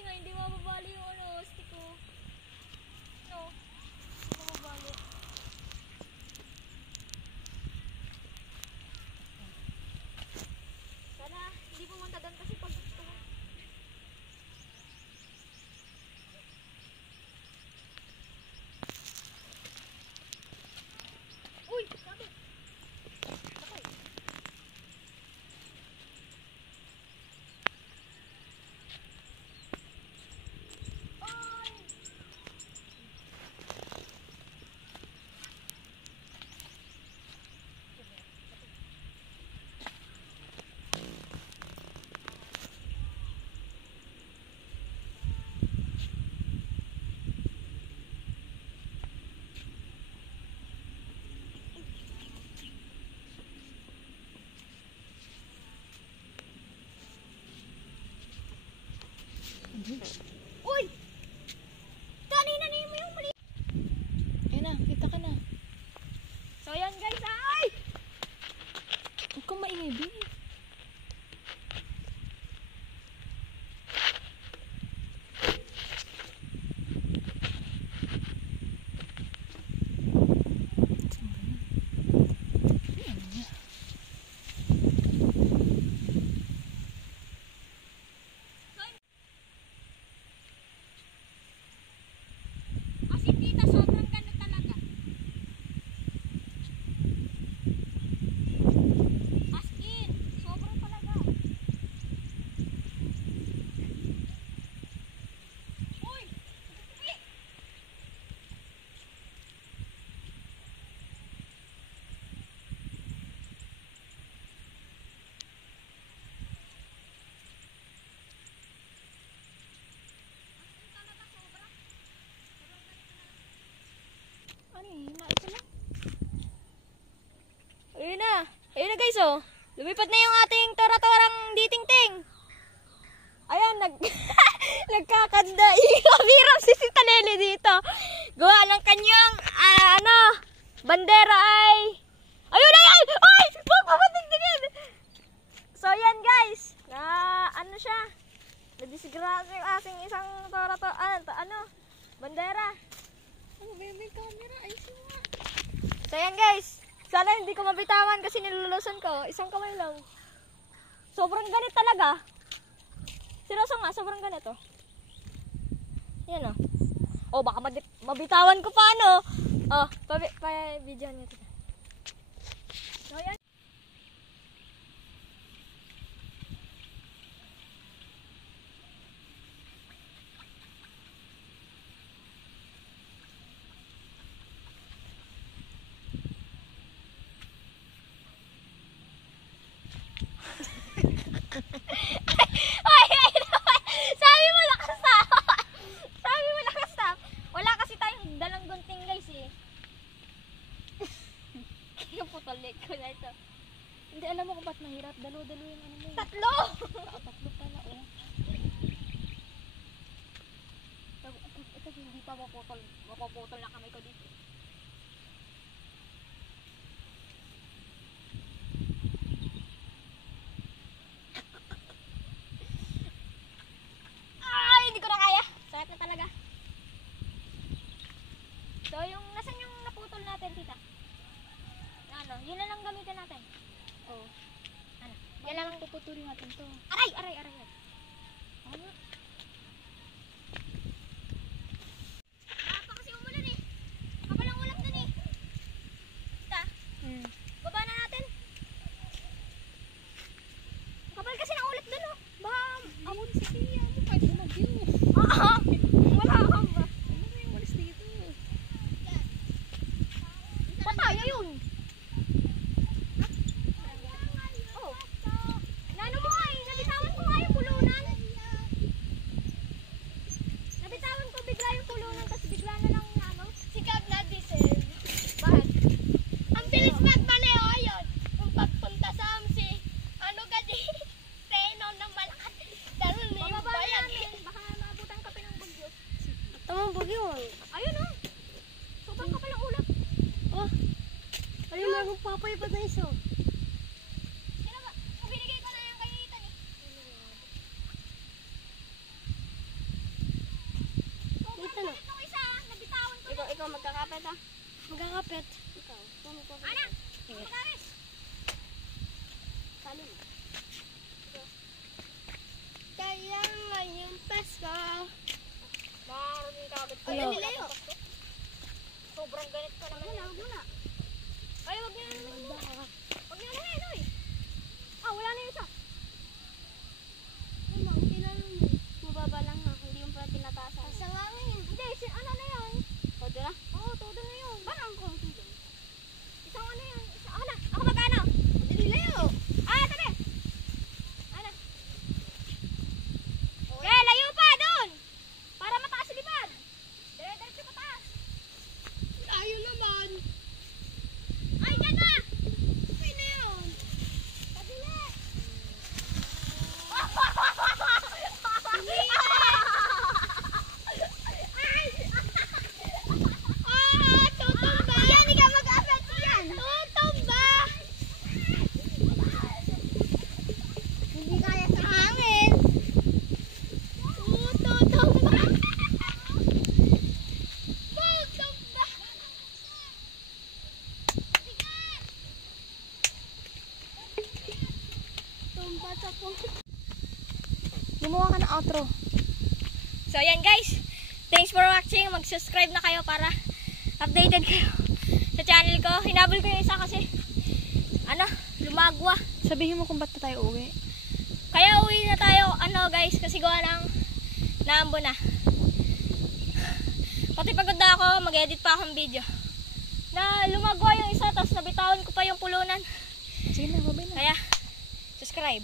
Buti nga, hindi mababali yung ano, stick ko. No, hindi mababali. Sana, hindi pumunta doon kasi pag gusto ko. Uy, sabi. Sakay. Uy! Kanina na mo yung mali. Ayun na, kita ka na. So yan guys, ay! Huwag kang maingay, Bin. As in, tita, sobrang ganda talaga. As in, sobrang talaga. Uy! Uy! Ano yun? Ito lang. Ayun na. Ayun na guys, oh. Lumipad na yung ating tora-torang ditingting. Ayan, nagkakanda. Hirap si Tita Lely dito. Gawa ng kanyang, bandera ay... Ayun na yan! Ay! Magpapatigdigin! So yan guys. Ano siya? Nadisgrasya yung asing isang bandera. Oh, may camera. Ayusin mo nga. So yan guys, sana hindi ko mabitawan kasi nilulusan ko. Isang kamay lang. Sobrang ganit talaga. Seryoso nga, sobrang ganit oh. Yan oh. Oh, baka mabitawan ko pa ano. Oh, pa-video niyo. So yan. Sabi mo lakas na. Wala kasi tayong dalang gunting guys eh. Kaya putolik ko na ito. Hindi, alam mo kung ba't mahirap. Dalo-dalo yung ano mo. Tatlo! Tatlo pala, oh. Ito hindi pa mapuputol. Mapuputol na kamay ko dito. Ay, hindi ko na kaya. Sakit na talaga. So, nasan yung naputol natin, tita? Ano, yun na lang gamitin natin. Oh. Ano? Yan lang ang puputulin natin to. Aray! Ano? Pa kasi umulan eh. Kapal ang ulap dun eh. Tita, baba na natin. Kapal kasi ng ulap dun oh. Baka, Amon si Tia. Ano kahit bumagyo? wala kang ba? Ano mo yung walis dito? Patay, ayun. Oh. Nano mo ay, nabitawan ko nga yung ikaw magkakapit ha. Magkakapit. Ikaw. Ana! Sige. Sali mo. Kaya ngayong Pasko. Maraming kapit ko. Ano nila yun? Sobrang ganit pa naman. Wag mo na. Ay, wag niyo na. Wag niyo na yan, oy. Ah, wala na yung isa. Ay, hindi na lang. Mababa lang na. Hindi yung pala tinatasan. Sa ngangin. Hindi, ano na yan? Todo na? Oo, todo na yun. Barang ko. Isang ano yan? Ako na. Ako magkano? Dili layo. Ah, tabi. Ano? Okay, layo pa doon. Para mataas si Lipad. Dire-diretso pataas. Layo naman. Ay, dyan na! Okay na yun. Kabila. Ay! Tutumba! Yan, hindi ka mag-affect yan. Tutumba! Hindi kaya sa hangin. Tutumba! Tutumba! Tumba sa po. Gumawa ka ng outro. So ayan guys, thanks for watching. Mag-subscribe na kayo para updated kayo sa channel ko. Hinabol ko yung isa kasi lumagwa. Sabihin mo kung ba't na tayo uwi. Kaya uwi na tayo guys, kasi gawa ng naambo na. Pati pagod na ako, mag-edit pa akong video. Na lumagwa yung isa, tapos nabitawan ko pa yung pulunan. Sige na, babay na. Kaya subscribe.